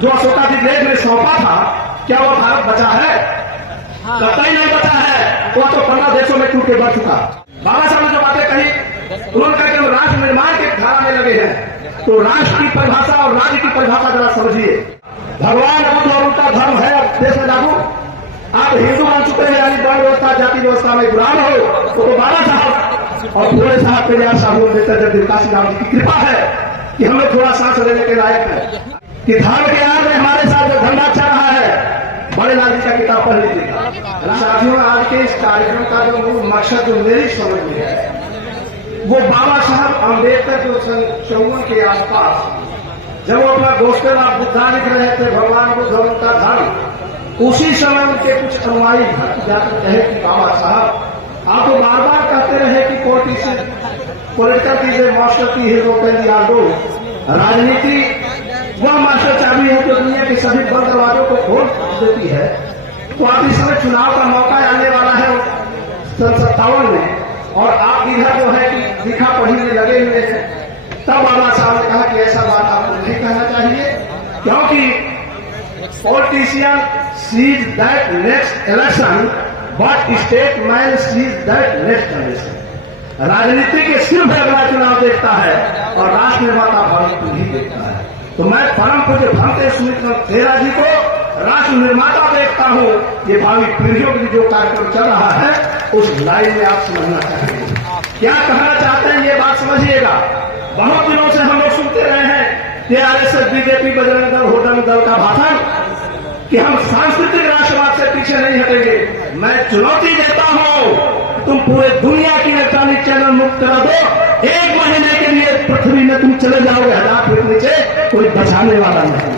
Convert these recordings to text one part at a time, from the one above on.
जो अशोकाधिलेख ने सौंपा था, क्या वो भारत बचा है? कतई नहीं बचा है। वो तो 15 देशों में टूट के बढ़ चुका। बाबा साहब ने जो बातें कही, उन्होंने कहा कि हम राष्ट्र निर्माण के धारा में लगे हैं। तो राष्ट्र की परिभाषा और राज्य की परिभाषा जरा समझिए। भगवान बुद्ध और उनका धर्म है अब देश में लागू। आप हिंदू बन चुके हैं, यानी वर्ण व्यवस्था जाति व्यवस्था में गुलाम हो। तो बाबा साहब और भोले साहब पेरियार साहब जब काशीराम जी की कृपा है कि हम लोग थोड़ा सांस लेने के लायक है कि धर्म के आड़ में हमारे साथ जो धंधा चल रहा है, बड़े लाल जी का किताब पढ़ लीजिएगा। साथियों, आज के इस कार्यक्रम का जो मूल मकसद जो मेरी समझ में है, वो बाबा साहब अम्बेडकर जो 54 के आसपास जब वो अपना गोस्पेल ऑफ बुद्धा लिख रहे थे, भगवान बुद्ध और उनका धर्म, उसी समय उनके कुछ अनुयायी जाकर कहे कि बाबा साहब आप तो बार बार कहते रहे कि पॉलिटिकल की मास्टर की हीरो पेरियाडो, राजनीति वह मास्टर चाबी है जो दुनिया के सभी बंद दरवाजों को खोल देती है। तो आप इस समय चुनाव का मौका आने वाला है 57 में, और आप इधर जो है कि लिखा पढ़ी में लगे हुए हैं। तब बाबा साहब ने कहा कि ऐसा बात आपको नहीं कहना चाहिए, क्योंकि politician sees that next election but statesman sees that next election. राजनीति के सिर्फ अगला चुनाव देखता है और राष्ट्र निर्माता भारत को नहीं देखता है। तो मैं परम पूज्य भंते सुमित्र खेरा जी को राष्ट्र निर्माता देखता हूँ। ये भावी पीढ़ियों के लिए जो कार्यक्रम चल रहा है, उस लाइन में आप समझना चाहिए। क्या कहना चाहते हैं ये बात समझिएगा। बहुत दिनों से हम लोग सुनते रहे हैं कि RSS, BJP, Bajrang Dal, hotel दल का भाषण कि हम सांस्कृतिक राष्ट्रवाद से पीछे नहीं हटेंगे। मैं चुनौती देता हूँ, तुम पूरे दुनिया की इलेक्ट्रॉनिक चैनल मुक्त करा दो, 1 महीने के लिए पृथ्वी में तुम चले जाओगे 1000 फीट नीचे, कोई बचाने वाला नहीं।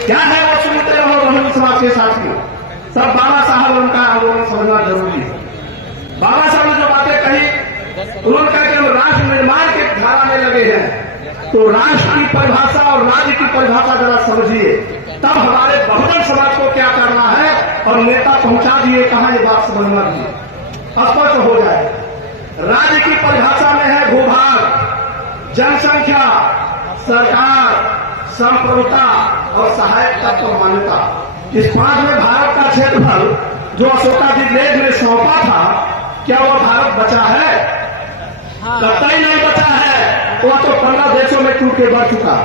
क्या है वो सुनते रहो। बहुजन समाज के साथियों, सब बाबा साहब उनका आंदोलन समझना जरूरी है। बाबा साहब ने जो बातें कही, उन्होंने कहा कि हम राष्ट्र निर्माण के धारा में लगे हैं। तो राष्ट्र की परिभाषा और राज्य की परिभाषा जरा समझिए, तब हमारे बहुजन समाज को क्या करना है और नेता पहुंचा दिए कहां, ये बात समझना भी स्पष्ट हो जाए। राज्य की परिभाषा में है भूभाग, जनसंख्या, सरकार, संप्रभुता और सहायक तत्व मान्यता। इस 5 में भारत का क्षेत्रफल जो अशोकाधिलेख ने सौंपा था, क्या वह भारत बचा है? कतई नहीं बचा है। वो तो 15 देशों में टूट के बढ़ चुका।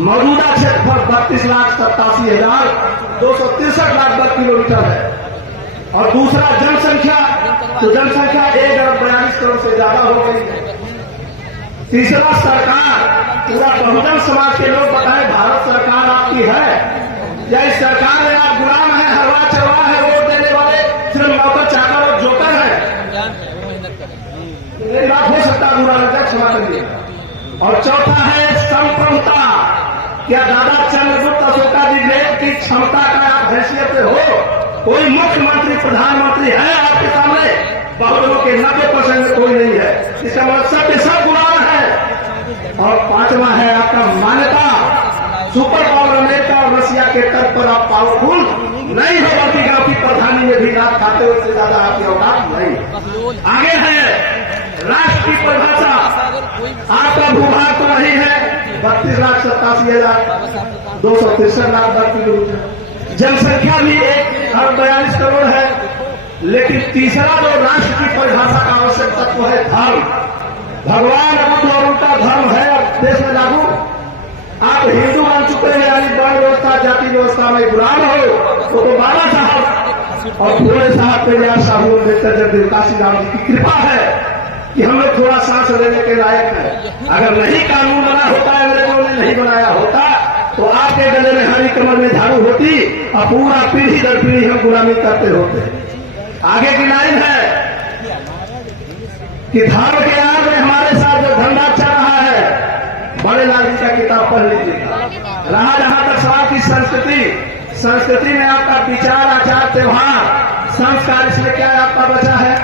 मौजूदा क्षेत्रफल 32,87,263 लाख वर्ग किलोमीटर है। और दूसरा जनसंख्या, तो जनसंख्या 1,42 करोड़ से ज्यादा हो गई है। तीसरा सरकार, पूरा बहुजन समाज के लोग बताएं भारत सरकार आपकी है या इस सरकार में आप गुलाम है, हरवा चरवा है, वोट देने वाले सिर्फ नौकर चाकर और जोकर है। ये बात हो सकता है, बुरा लगता है, क्षमा करिए। और चौथा है संप्रभुता। क्या दादा चंद्रगुप्त अशोकाधिलेख की क्षमता का आप हैसियत से हो? कोई मुख्यमंत्री प्रधानमंत्री है आपके सामने? बहुजनों के 90% में कोई नहीं है। इसका मतलब सब गुलाम है। और 5वां है आपका मान्यता। सुपर पावर अमेरिका और रशिया के तर्क पर आप पावरफुल नहीं हो, बल्कि गांव की प्रधानी में भी रात खाते हुए से ज्यादा आपकी औकात नहीं। आगे है राष्ट्र की परिभाषा। आपका भूभाग तो नहीं है 32,87,263 लाख वर्ग किलोमीटर। जनसंख्या भी 1,42 करोड़ है। लेकिन तीसरा जो राष्ट्र की परिभाषा का आवश्यक तत्व है धर्म। भगवान बुद्ध और उनका धर्म है अब देश में लागू। आप हिंदू बन चुके हैं, यानी वर्ण व्यवस्था जाति व्यवस्था में गुलाम हो। तो बाबा साहब और भोले साहब पेरियार साहब काशीराम जी की कृपा है कि हम लोग थोड़ा सांस लेने के लायक है। अगर नहीं कानून बना होता, अंग्रेजों ने नहीं बनाया होता, तो आपके गले में हरी कमर में झाड़ू होती और पूरा पीढ़ी दर पीढ़ी हम गुलामी करते होते। आगे की लाइन है कि धर्म के आड़ में हमारे साथ जो धंधा चल रहा है, बड़े लाल जी का किताब पढ़ लीजिएगा। रहा जहां तक सवाल की संस्कृति में आपका विचार, आचार, त्योहार, संस्कार, इसमें क्या आपका बचा है?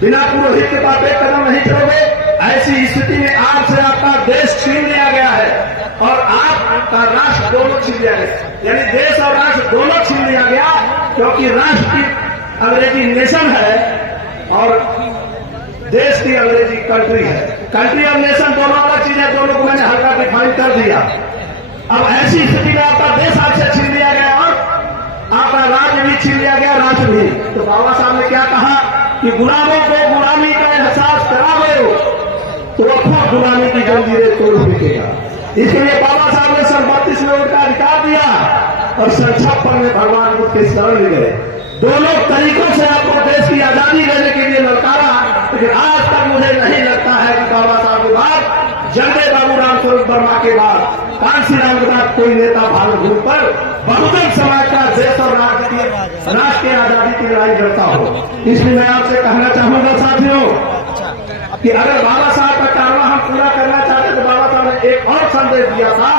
बिना पुरोहित के पास एक कदम नहीं चलोगे। ऐसी स्थिति में आपसे आपका देश छीन लिया गया है और आपका राष्ट्र दोनों छीन लिया गया, यानी देश और राष्ट्र दोनों छीन लिया गया। क्योंकि राष्ट्र की अंग्रेजी नेशन है और देश की अंग्रेजी कंट्री है। कंट्री और नेशन दोनों अलग चीज है, दोनों को मैंने हल्का डिफाइन कर दिया। अब ऐसी स्थिति में आपका कि गुलामों को गुलामी का एहसास कराओ तो वो खुद गुलामी की जंजीरें तोड़ फेंकेगा। इसलिए बाबा साहब ने सन 32 में उनका अधिकार दिया और सन 56 में भगवान बुद्ध के शरण ले गए। दोनों तरीकों से आपको देश की आजादी लेने के लिए ललकारा, लेकिन आज तक मुझे नहीं लगता है कि बाबा साहब के बाद, जगदेव बाबू राम स्वरूप वर्मा के बाद, कांसी राम के बाद कोई नेता भारत भूमि पर बहुजन समाज का देश और राष्ट्र की आजादी की लड़ाई लड़ता हो। इसलिए मैं आपसे कहना चाहूंगा साथियों कि अगर बाबा साहब का कारवा हम पूरा करना चाहते तो बाबा साहब ने एक और संदेश दिया था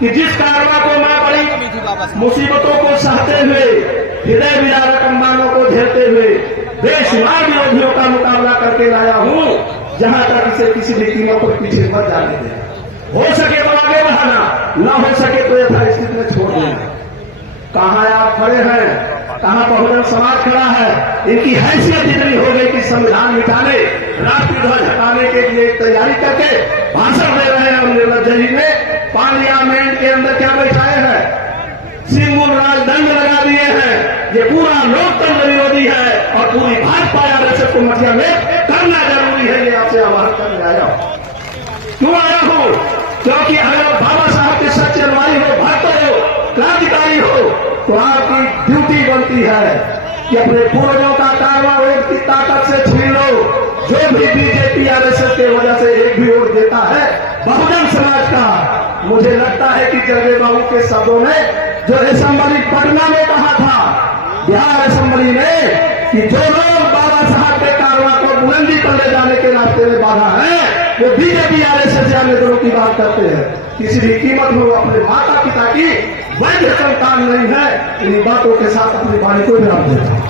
कि जिस कारवा को मैं बड़ी मुसीबतों को सहते हुए, हृदय विदारक अम्बानों को झेलते हुए बेशुमार विरोधियों का मुकाबला करके लाया हूं, जहां तक इसे किसी भी कीमत पर पीछे मत जाने दें। हो सके तो आगे बढ़ाना, न हो सके तो यथास्थिति में छोड़ देना। कहां आप खड़े हैं, कहां बहुजन समाज खड़ा है, इनकी हैसियत इतनी हो गई कि संविधान मिटाने, राष्ट्रीय ध्वज हटाने के लिए तैयारी करके भाषण दे रहे हैं। और निर्लज जी ने पार्लियामेंट के अंदर क्या बैठाए हैं, सिंगुल राजदंड लगा दिए हैं। ये पूरा लोकतंत्र विरोधी है और पूरी भाजपा आरएसएस को मठिया में करना जरूरी है। ये आपसे आह्वान करने आया हूं। क्यों आया हूं? क्योंकि अगर बाबा साहब के सच्चे अनुयायी हो, भक्त हो, क्रांतिकारी हो, तो आपकी ड्यूटी बनती है कि अपने पूर्वजों का कारवा वोट की ताकत से छीन लो। जो भी बीजेपी आरएसएस के वजह से एक भी वोट देता है बहुजन समाज का, मुझे लगता है कि जगदेव बाबू के शब्दों में जो असेंबली पटना में कहा था, बिहार असेंबली में, कि जो लोग बाबा साहब के कारवा को बुलंदी पर ले जाने के रास्ते में बाधा है, वो बीजेपी आरएसएस या नेताओं की बात करते हैं। किसी भी कीमत में वो अपने माता पिता की वैध संतान नहीं है। इन बातों के साथ अपनी वाणी को विराम देता हूं।